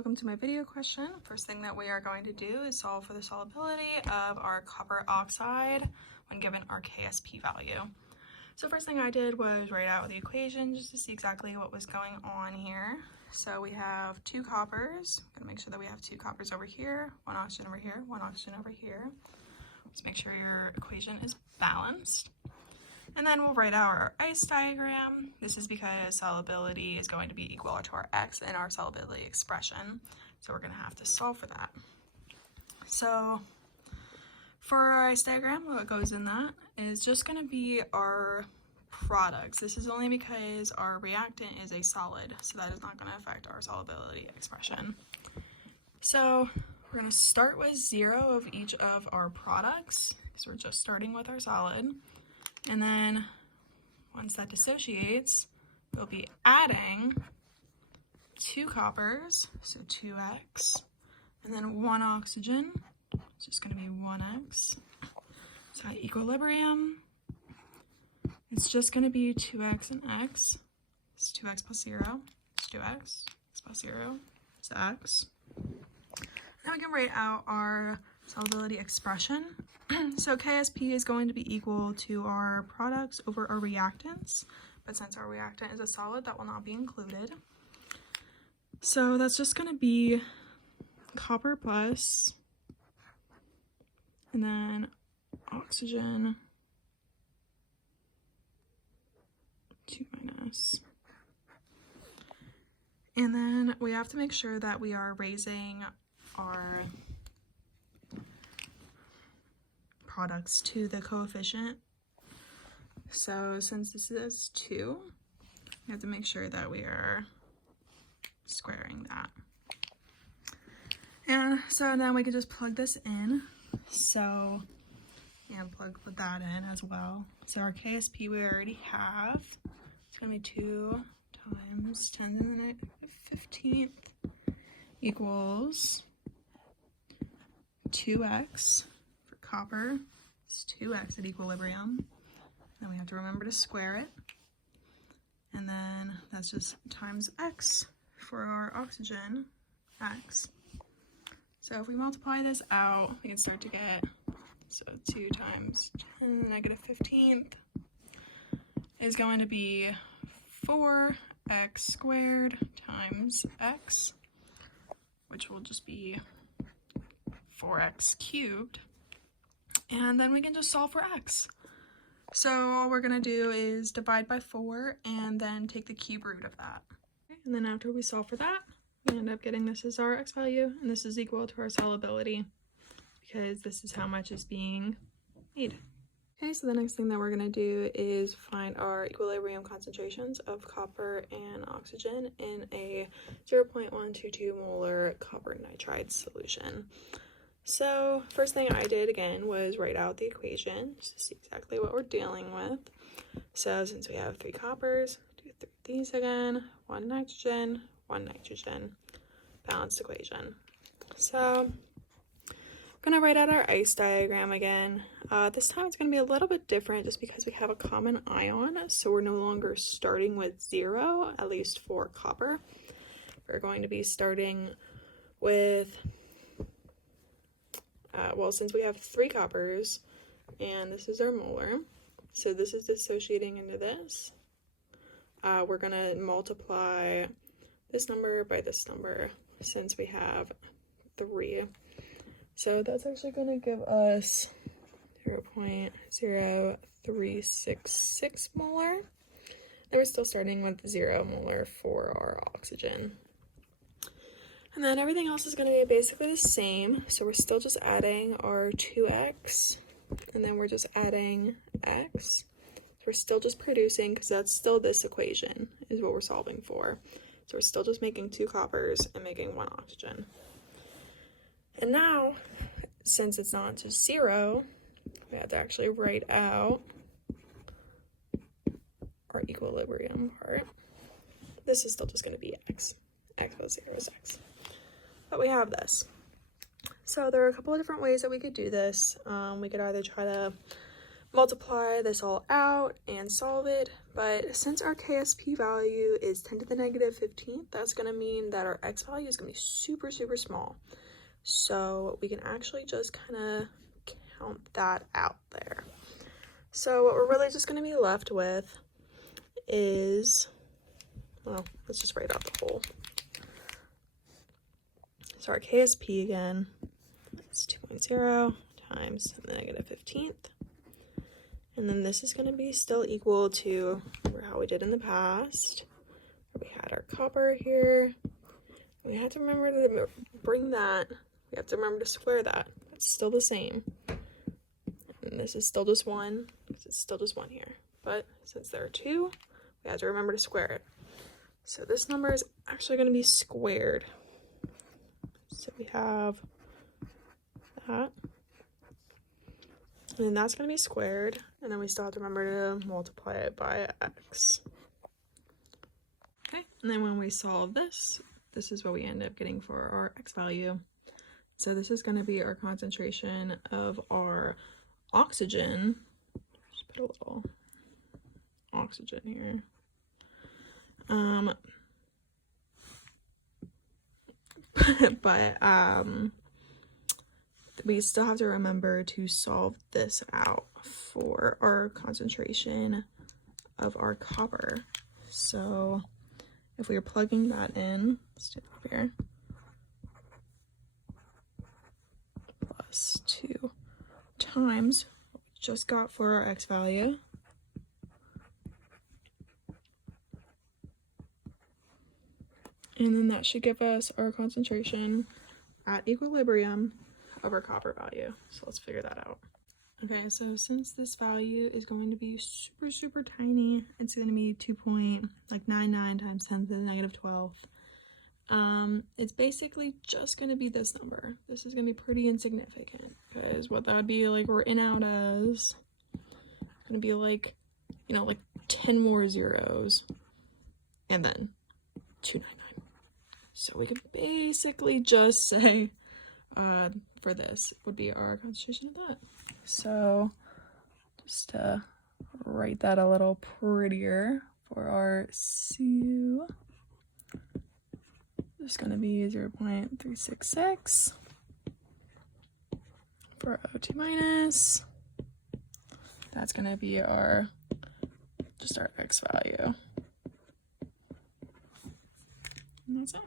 welcome to my video question. First thing that we are going to do is solve for the solubility of our copper oxide when given our KSP value. So first thing I did was write out the equation just to see exactly what was going on here. So we have two coppers. I'm gonna make sure that we have two coppers over here, one oxygen over here, one oxygen over here. Just make sure your equation is balanced. And then we'll write out our ice diagram. This is because solubility is going to be equal to our x in our solubility expression. So we're going to have to solve for that. So for our ice diagram, what goes in that is just going to be our products. This is only because our reactant is a solid, so that is not going to affect our solubility expression. So we're going to start with 0 of each of our products because we're just starting with our solid. And then once that dissociates, we'll be adding 2 coppers, so 2x, and then 1 oxygen, it's just going to be 1x. So at equilibrium, it's just going to be 2x and x. It's 2x plus 0, it's 2x, x plus 0, it's x. Now we can write out our solubility expression. So KSP is going to be equal to our products over our reactants, but since our reactant is a solid, that will not be included. So that's just going to be copper plus, and then oxygen 2 minus. And then we have to make sure that we are raising our products to the coefficient. So since this is 2, we have to make sure that we are squaring that. And so now we can just plug this in. So, and plug that in as well. So our KSP we already have. It's going to be 2 times 10 to the negative 15th equals 2x. Copper is 2x at equilibrium. Then we have to remember to square it. And then that's just times x for our oxygen, x. So if we multiply this out, we can start to get, so 2 times 10 to the negative 15th is going to be 4x squared times x, which will just be 4x cubed. And then we can just solve for x. So all we're going to do is divide by 4 and then take the cube root of that. Okay, and then after we solve for that, we end up getting this as our x value, and this is equal to our solubility because this is how much is being made. Okay, so the next thing that we're going to do is find our equilibrium concentrations of copper and oxygen in a 0.122 molar copper nitride solution. So first thing I did again was write out the equation just to see exactly what we're dealing with. So since we have 3 coppers, do 3 of these again, 1 nitrogen, balanced equation. So I'm going to write out our ice diagram again. This time it's going to be a little bit different just because we have a common ion, so we're no longer starting with 0, at least for copper. We're going to be starting with well, since we have 3 coppers, and this is our molar, so this is dissociating into this, we're going to multiply this number by this number since we have 3. So that's actually going to give us 0.0366 molar. And we're still starting with 0 molar for our oxygen. And then everything else is going to be basically the same. So we're still just adding our 2x, and then we're just adding x. So we're still just producing, because that's still this equation is what we're solving for. So we're still just making 2 coppers and making 1 oxygen. And now, since it's not just 0, we have to actually write out our equilibrium part. This is still just going to be x. X plus 0 is x. But we have this. So there are a couple of different ways that we could do this. We could either try to multiply this all out and solve it. But since our KSP value is 10 to the negative 15th, that's going to mean that our x value is going to be super, super small. So we can actually just kind of count that out there. So what we're really just going to be left with is, well, let's just write out the whole. So our KSP again is 2.0 times the negative 15th. And then this is going to be still equal to how we did in the past. We had our copper here. We have to remember to bring that. We have to remember to square that. It's still the same. And this is still just 1, because it's still just 1 here. But since there are 2, we have to remember to square it. So this number is actually going to be squared. So we have that. And then that's going to be squared. And then we still have to remember to multiply it by x. Okay, and then when we solve this, this is what we end up getting for our x value. So this is going to be our concentration of our oxygen. Just put a little oxygen here. But we still have to remember to solve this out for our concentration of our copper. So if we are plugging that in, let's do it up here, plus 2 times what we just got for our x value. And then that should give us our concentration at equilibrium of our copper value. So let's figure that out. Okay, so since this value is going to be super, super tiny, it's going to be 2.99 times 10 to the negative 12th. It's basically just going to be this number. This is going to be pretty insignificant, because what that would be like we're in out as going to be like, you know, like 10 more zeros and then 299. So we could basically just say for this would be our concentration of that. So just to write that a little prettier for our Cu, it's going to be 0.366 for O2 minus. That's going to be our just our x value. And that's it.